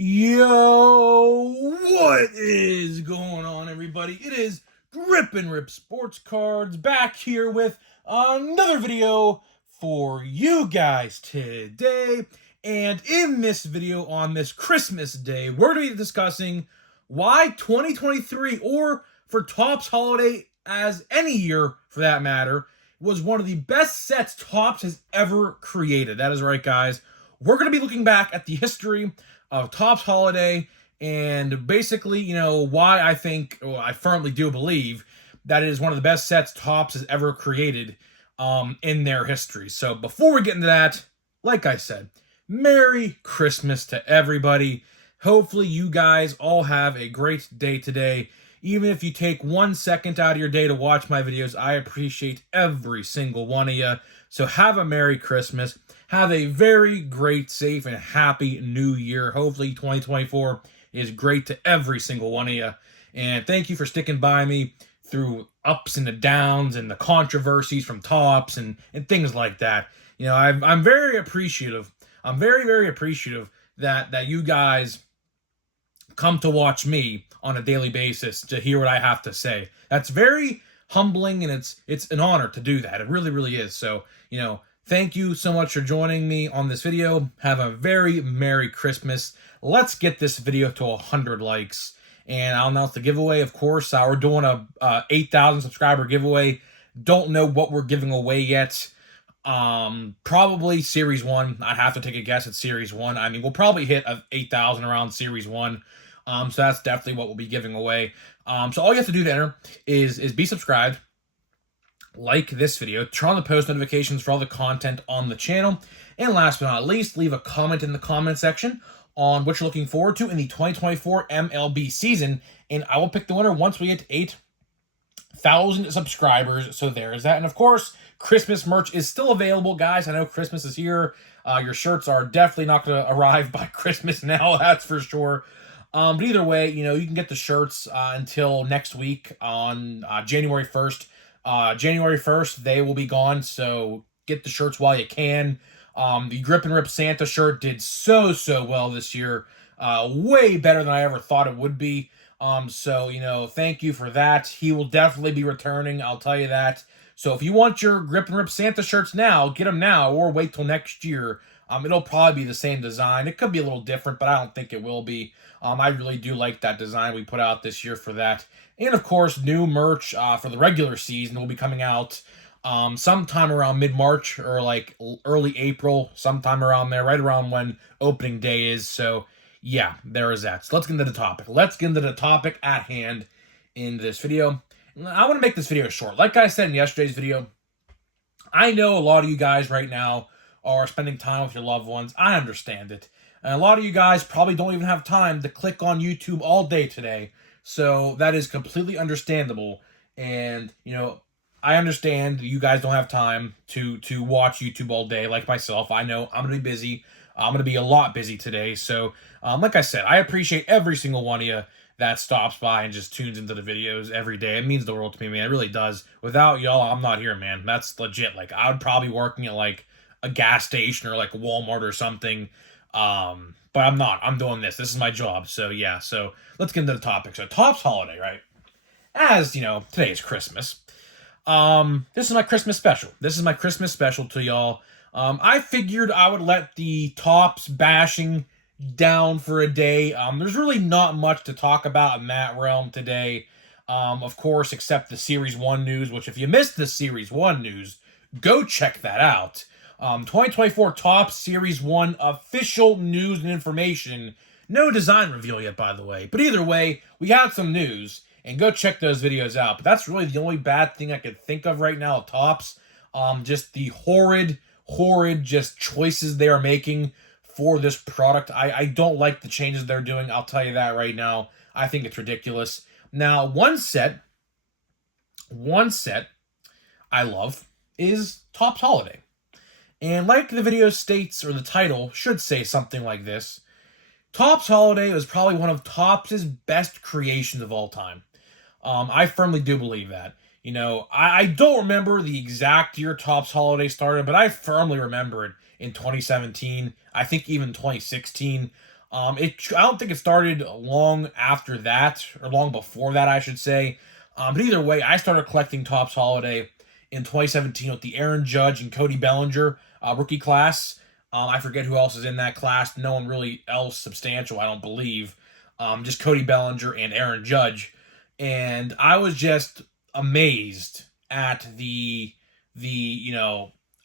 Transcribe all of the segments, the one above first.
Yo, what is going on, everybody? It is Grip and Rip Sports Cards back here with another video for you guys today. And in this video on this Christmas Day, we're going to be discussing why 2023, or for Topps Holiday as any year for that matter, was one of the best sets Topps has ever created. That is right, guys. We're going to be looking back at the history of Topps Holiday and basically, why I think, or I firmly do believe, that it is one of the best sets Topps has ever created in their history. So before we get into that, like I said, Merry Christmas to everybody. Hopefully you guys all have a great day today. Even if you take 1 second out of your day to watch my videos, I appreciate every single one of you. So have a Merry Christmas. Have a very great, safe, and happy New Year. Hopefully 2024 is great to every single one of you. And thank you for sticking by me through ups and the downs and the controversies from Topps and things like that. I'm very appreciative. I'm very, very appreciative that you guys come to watch me on a daily basis to hear what I have to say. That's very humbling, and it's an honor to do that. It really, really is. So, thank you so much for joining me on this video. Have a very Merry Christmas. Let's get this video to 100 likes. And I'll announce the giveaway, of course. We're doing a 8,000 subscriber giveaway. Don't know what we're giving away yet. Probably Series 1. I'd have to take a guess at Series 1. I mean, we'll probably hit 8,000 around Series 1. So that's definitely what we'll be giving away. So all you have to do to enter is be subscribed, like this video, turn on the post notifications for all the content on the channel, and last but not least, leave a comment in the comment section on what you're looking forward to in the 2024 MLB season, and I will pick the winner once we get to 8,000 subscribers. So there is that. And of course, Christmas merch is still available, guys. I know Christmas is here. Your shirts are definitely not going to arrive by Christmas now, that's for sure. But either way, you can get the shirts until next week on January 1st. January 1st, they will be gone, so get the shirts while you can. The Grip and Rip Santa shirt did so well this year. Way better than I ever thought it would be. So, thank you for that. He will definitely be returning, I'll tell you that. So if you want your Grip and Rip Santa shirts now, get them now or wait till next year. It'll probably be the same design. It could be a little different, but I don't think it will be. I really do like that design we put out this year for that. And of course, new merch for the regular season will be coming out sometime around mid-March or like early April, sometime around there, right around when opening day is. So yeah, there is that. So let's get into the topic. Let's get into the topic at hand in this video. I want to make this video short. Like I said in yesterday's video, I know a lot of you guys right now are spending time with your loved ones. I understand it. And a lot of you guys probably don't even have time to click on YouTube all day today. So that is completely understandable. And, I understand you guys don't have time to watch YouTube all day like myself. I know I'm going to be busy. I'm going to be a lot busy today. So, like I said, I appreciate every single one of you that stops by and just tunes into the videos every day. It means the world to me, man. It really does. Without y'all, I'm not here, man. That's legit. Like, I would probably be working at, like, a gas station or, like, Walmart or something. But I'm not. I'm doing this. This is my job. So, yeah. So, let's get into the topic. So, Topps Holiday, right? As, today is Christmas. This is my Christmas special. This is my Christmas special to y'all. I figured I would let the Topps bashing down for a day. There's really not much to talk about in that realm today. Of course, except the Series 1 news, which if you missed the Series 1 news, go check that out. 2024 Topps Series 1 official news and information. No design reveal yet, by the way. But either way, we had some news, and go check those videos out. But that's really the only bad thing I could think of right now at Topps. Just the horrid just choices they are making for this product. I don't like the changes they're doing. I'll tell you that right now. I think it's ridiculous. Now, one set I love is Topps Holiday. And like the video states, or the title should say something like this, Topps Holiday was probably one of Topps' best creations of all time. I firmly do believe that. I don't remember the exact year Topps Holiday started, but I firmly remember it in 2017. I think even 2016. I don't think it started long after that, or long before that, I should say. But either way, I started collecting Topps Holiday in 2017 with the Aaron Judge and Cody Bellinger rookie class. I forget who else is in that class. No one really else substantial, I don't believe. Just Cody Bellinger and Aaron Judge, and I was just amazed at the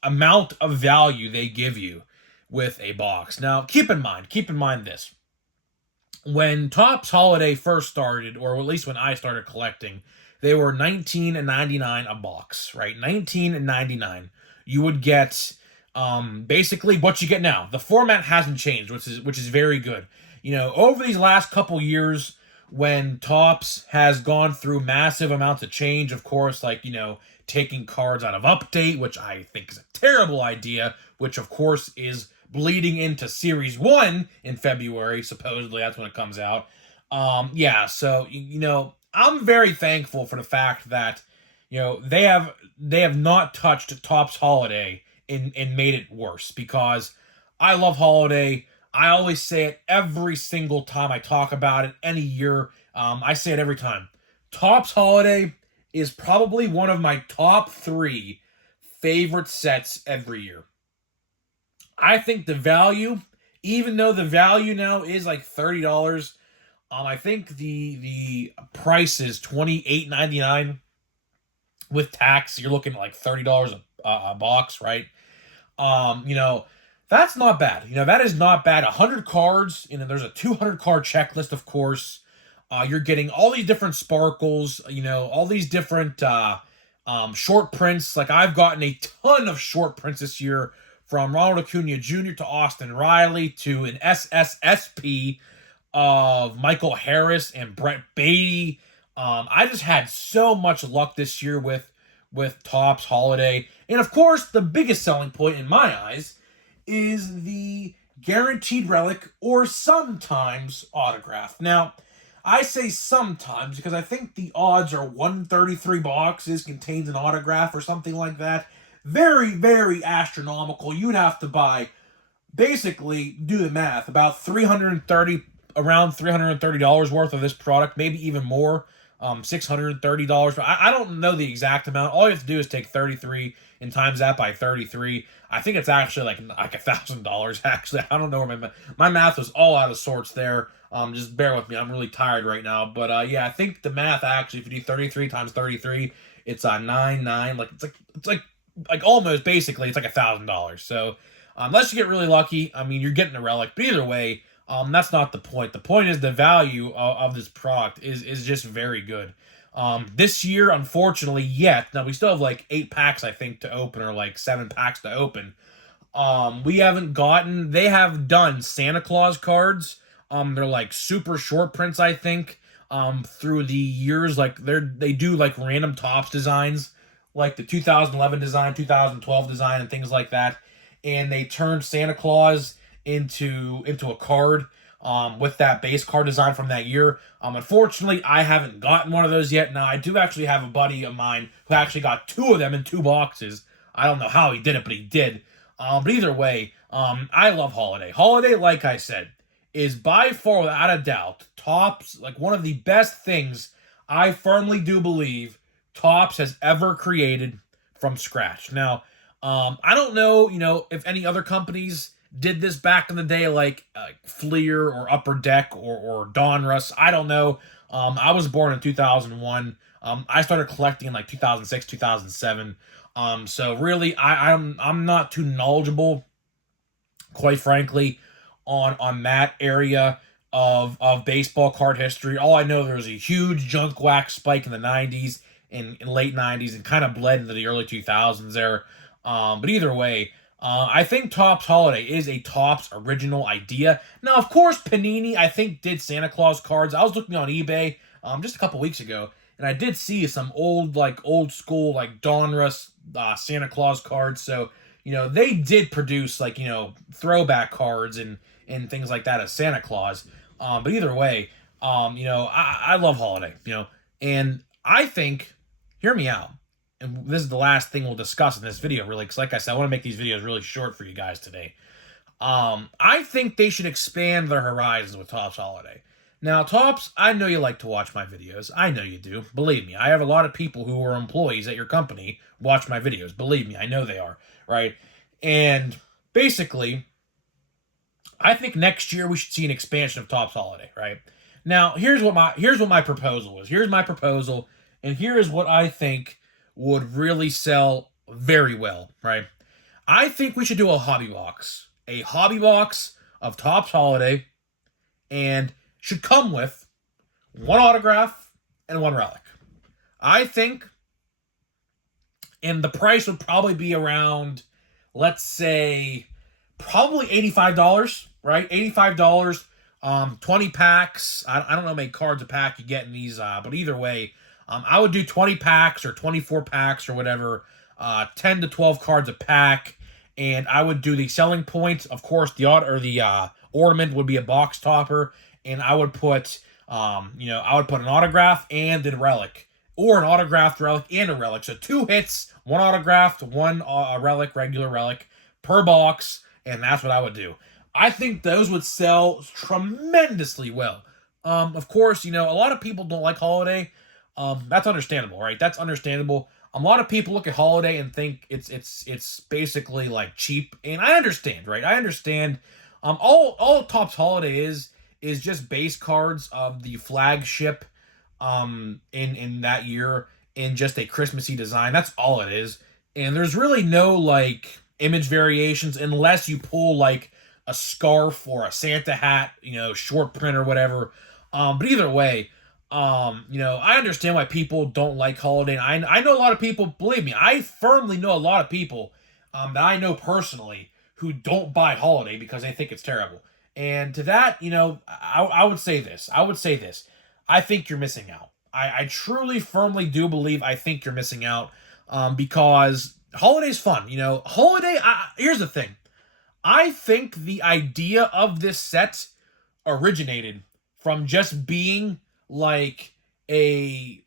amount of value they give you with a box. Now, keep in mind this. When Topps Holiday first started, or at least when I started collecting, they were 19 and 99 a box, right? 19 and 99. You would get basically what you get now. The format hasn't changed, which is very good. Over these last couple years, when Topps has gone through massive amounts of change, of course, like, taking cards out of update, which I think is a terrible idea, which of course is bleeding into Series 1 in February. Supposedly that's when it comes out. Yeah, so, I'm very thankful for the fact that, they have not touched Topps Holiday and made it worse, because I love Holiday. I always say it every single time I talk about it, any year. I say it every time. Topps Holiday is probably one of my top 3 favorite sets every year. I think the value, even though the value now is like $30, I think the price is $28.99 with tax. You're looking at like $30 a box, right? That's not bad. That is not bad. 100 cards, there's a 200 card checklist, of course. You're getting all these different sparkles, all these different short prints. Like, I've gotten a ton of short prints this year, from Ronald Acuna Jr. to Austin Riley to an SSSP of Michael Harris and Brett Beatty. I just had so much luck this year with Topps Holiday. And of course, the biggest selling point in my eyes is the guaranteed relic, or sometimes autograph. Now, I say sometimes because I think the odds are 133 boxes contains an autograph or something like that. Very, very astronomical. You'd have to buy, basically, do the math, about around $330 worth of this product, maybe even more, $630. But I don't know the exact amount. All you have to do is take 33 and times that by 33. I think it's actually like $1,000. Actually, I don't know where my math was all out of sorts there. Just bear with me. I'm really tired right now. But yeah, I think the math actually, if you do 33 times 33, it's 99. It's like almost basically it's like $1,000. So unless you get really lucky, you're getting a relic. But either way, that's not the point. The point is the value of this product is just very good. This year, unfortunately, now we still have like 8 packs, I think, to open, or like 7 packs to open. They have done Santa Claus cards. They're like super short prints, I think, through the years. Like, they do like random Topps designs, like the 2011 design, 2012 design, and things like that. And they turned Santa Claus into a card with that base card design from that year. Unfortunately, I haven't gotten one of those yet. Now, I do actually have a buddy of mine who actually got 2 of them in 2 boxes. I don't know how he did it, but he did. But either way, I love Holiday. Holiday, like I said, is by far, without a doubt, Topps, like one of the best things I firmly do believe Topps has ever created from scratch. Now, I don't know, if any other companies did this back in the day, like Fleer or Upper Deck or Donruss. I don't know. I was born in 2001. I started collecting in like 2006, 2007. So really, I'm not too knowledgeable, quite frankly, on that area of baseball card history. All I know, there was a huge junk wax spike in the 90s and in late 90s, and kind of bled into the early 2000s there. But either way, I think Topps Holiday is a Topps original idea. Now, of course, Panini, I think, did Santa Claus cards. I was looking on eBay just a couple weeks ago, and I did see some old school, like Donruss Santa Claus cards. So, they did produce, like, throwback cards and things like that as Santa Claus. But either way, I love Holiday, and I think, hear me out, and this is the last thing we'll discuss in this video, really, because like I said, I want to make these videos really short for you guys today. I think they should expand their horizons with Topps Holiday. Now, Topps, I know you like to watch my videos. I know you do. Believe me, I have a lot of people who are employees at your company watch my videos. Believe me, I know they are, right? And basically, I think next year we should see an expansion of Topps Holiday, right? Now, here's what my proposal is. Here's my proposal, and here is what I think would really sell very well, right? I think we should do a hobby box. A hobby box of Topps Holiday, and should come with one autograph and one relic. I think, and the price would probably be around, let's say, probably $85, right? $85, 20 packs. I don't know how many cards a pack you get in these, but either way, I would do 20 packs or 24 packs or whatever, 10 to 12 cards a pack, and I would do the selling points. Of course, the ornament would be a box topper, and I would put, I would put an autograph and a relic, or an autographed relic and a relic. So 2 hits, 1 autographed, 1 relic, regular relic per box, and that's what I would do. I think those would sell tremendously well. Of course, a lot of people don't like Holiday. That's understandable, right? That's understandable. A lot of people look at Holiday and think it's basically like cheap, and I understand, right? I understand. All Topps Holiday is just base cards of the flagship, in that year, in just a Christmassy design. That's all it is, and there's really no like image variations unless you pull like a scarf or a Santa hat, short print or whatever. But either way, I understand why people don't like Holiday. And I know a lot of people, believe me, I firmly know a lot of people that I know personally who don't buy Holiday because they think it's terrible. And to that, I would say this. I think you're missing out. I truly, firmly do believe I think you're missing out, because Holiday's fun. Holiday, here's the thing. I think the idea of this set originated from just being like a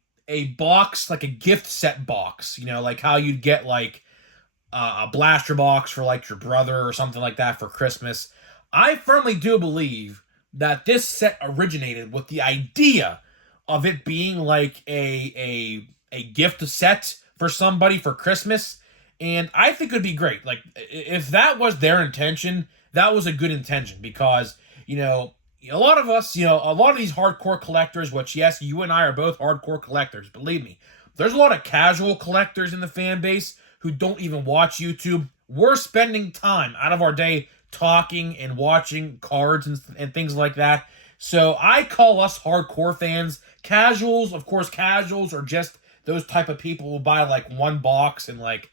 box, like a gift set box, like how you'd get like a blaster box for like your brother or something like that for Christmas. I firmly do believe that this set originated with the idea of it being like a gift set for somebody for Christmas. And I think it would be great. Like, if that was their intention, that was a good intention, because, a lot of us, a lot of these hardcore collectors, which, yes, you and I are both hardcore collectors, believe me, there's a lot of casual collectors in the fan base who don't even watch YouTube. We're spending time out of our day talking and watching cards and things like that. So I call us hardcore fans. Casuals, of course, casuals are just those type of people who buy like one box in like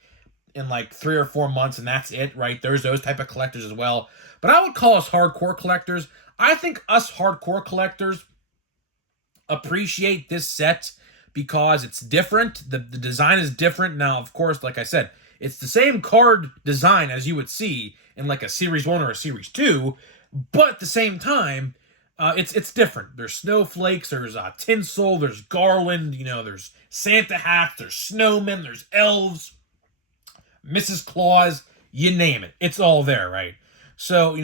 3 or 4 months, and that's it, right? There's those type of collectors as well. But I would call us hardcore collectors. I think us hardcore collectors appreciate this set because it's different. The design is different. Now, of course, like I said, it's the same card design as you would see in like a Series 1 or a Series 2, but at the same time, it's different. There's snowflakes, there's tinsel, there's garland, there's Santa hats, there's snowmen, there's elves, Mrs. Claus, you name it. It's all there, right? So,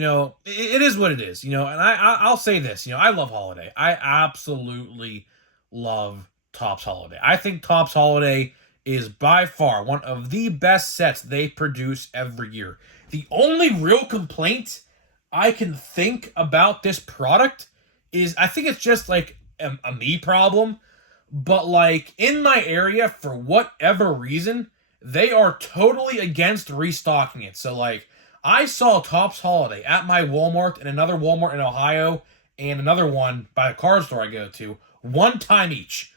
it is what it is, and I'll say this, I love Holiday. I absolutely love Topps Holiday. I think Topps Holiday is by far one of the best sets they produce every year. The only real complaint I can think about this product is, I think it's just like a me problem, but like in my area, for whatever reason, they are totally against restocking it. So like, I saw Topps Holiday at my Walmart and another Walmart in Ohio and another one by a card store I go to, one time each.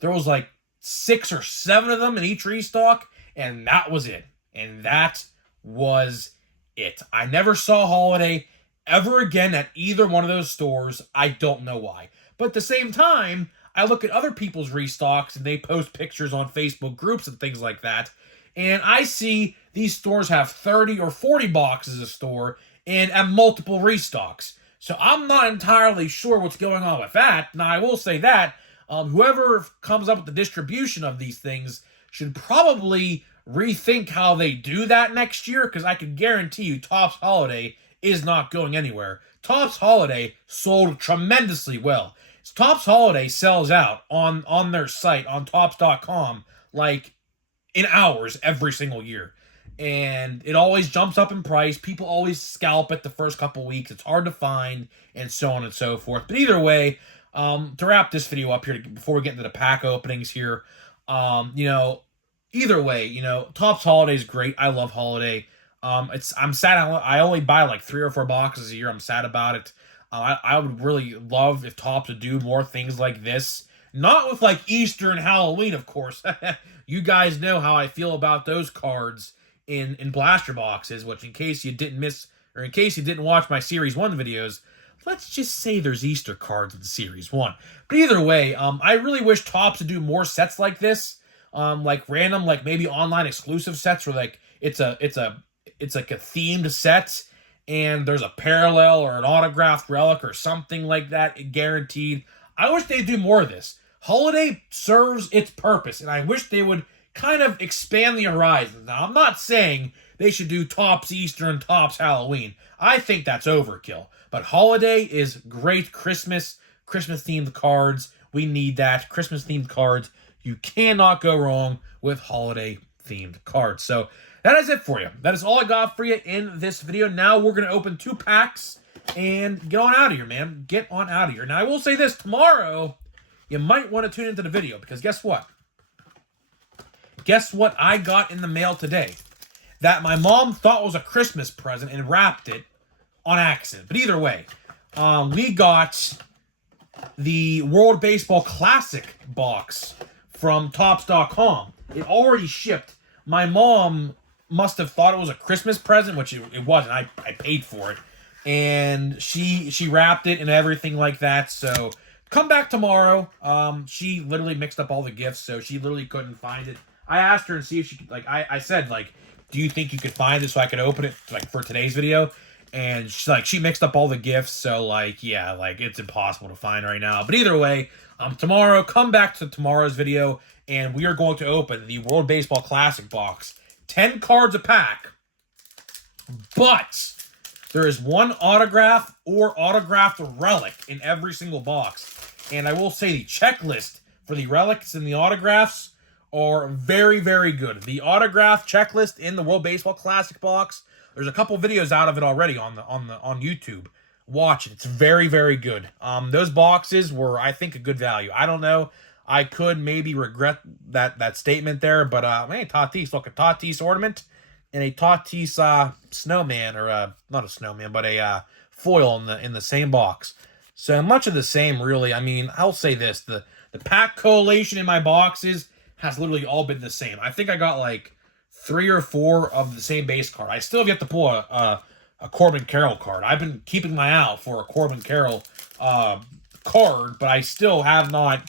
There was like 6 or 7 of them in each restock, and that was it. And that was it. I never saw Holiday ever again at either one of those stores. I don't know why. But at the same time, I look at other people's restocks and they post pictures on Facebook groups and things like that, and I see these stores have 30 or 40 boxes a store and have multiple restocks. So I'm not entirely sure what's going on with that. Now, I will say that whoever comes up with the distribution of these things should probably rethink how they do that next year, because I can guarantee you Topps Holiday is not going anywhere. Topps Holiday sold tremendously well. Topps Holiday sells out on their site, on Topps.com, like in hours every single year. And it always jumps up in price. People always scalp it the first couple weeks. It's hard to find, and so on and so forth. But either way, to wrap this video up here, before we get into the pack openings here, either way, Topps Holiday is great. I love Holiday. I'm sad. I only buy like 3 or 4 boxes a year. I'm sad about it. I would really love if Topps would do more things like this. Not with like Easter and Halloween, of course. You guys know how I feel about those cards in blaster boxes, which in case you didn't miss, or in case you didn't watch my Series 1 videos, let's just say there's Easter cards in Series 1. But either way, I really wish Topps would do more sets like this. Like random, like maybe online exclusive sets where like it's like a themed set and there's a parallel or an autographed relic or something like that guaranteed. I wish they'd do more of this. Holiday serves its purpose, and I wish they would kind of expand the horizon. Now, I'm not saying they should do Topps Easter and Topps Halloween. I think that's overkill. But Holiday is great. Christmas-themed cards. We need that. Christmas-themed cards. You cannot go wrong with Holiday-themed cards. So that is it for you. That is all I got for you in this video. Now we're going to open 2 packs and get on out of here, man. Get on out of here. Now, I will say this. Tomorrow, you might want to tune into the video because guess what? Guess what I got in the mail today? That my mom thought was a Christmas present and wrapped it on accident. But either way, we got the World Baseball Classic box from Topps.com. It already shipped. My mom must have thought it was a Christmas present, which it wasn't. I paid for it. And she wrapped it and everything like that. So come back tomorrow. She literally mixed up all the gifts, so she literally couldn't find it. I asked her and see if she could, like, I said, like, do you think you could find it so I could open it, like, for today's video? And she's like, she mixed up all the gifts, so, like, yeah, like, it's impossible to find right now. But either way, tomorrow, come back to tomorrow's video, and we are going to open the World Baseball Classic box. 10 cards a pack, but there is 1 autograph or autographed relic in every single box. And I will say the checklist for the relics and the autographs are very, very good. The autograph checklist in the World Baseball Classic box, there's a couple videos out of it already on YouTube. Watch it. It's very, very good. Those boxes were, I think, a good value. I don't know. I could maybe regret that statement there, but man, Tatis, look, a Tatis ornament and a Tatis snowman, or not a snowman, but a foil in the same box. So much of the same, really. I mean, I'll say this: the pack collation in my boxes has literally all been the same. I think I got like 3 or 4 of the same base card. I still have yet to pull a Corbin Carroll card. I've been keeping my eye out for a Corbin Carroll card, but I still have not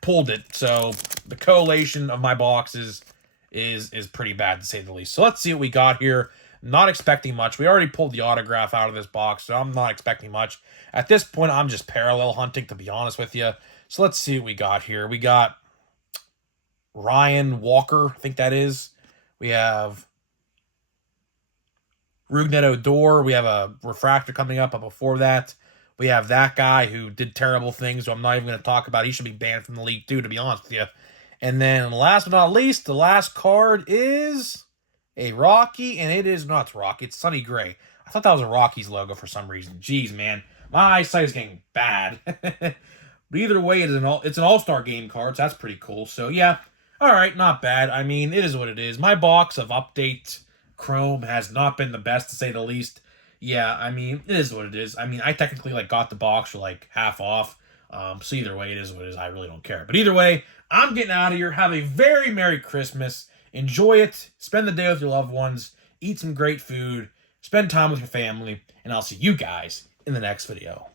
pulled it. So the collation of my boxes is pretty bad, to say the least. So let's see what we got here. Not expecting much. We already pulled the autograph out of this box, so I'm not expecting much. At this point, I'm just parallel hunting, to be honest with you. So let's see what we got here. We got Ryan Walker, I think that is. We have Rougned Odor. We have a refractor coming up, but before that, we have that guy who did terrible things, so I'm not even going to talk about. He should be banned from the league too, to be honest with you. And then last but not least, the last card is a Rocky, and it is not Rocky. It's Sonny Gray. I thought that was a Rockies logo for some reason. Jeez, man. My eyesight is getting bad. But either way, it's an all-star game card, so that's pretty cool. So, yeah. All right, not bad. I mean, it is what it is. My box of Update Chrome has not been the best, to say the least. Yeah, I mean, it is what it is. I mean, I technically, like, got the box for, like, half off. So either way, it is what it is. I really don't care. But either way, I'm getting out of here. Have a very Merry Christmas. Enjoy it. Spend the day with your loved ones. Eat some great food. Spend time with your family. And I'll see you guys in the next video.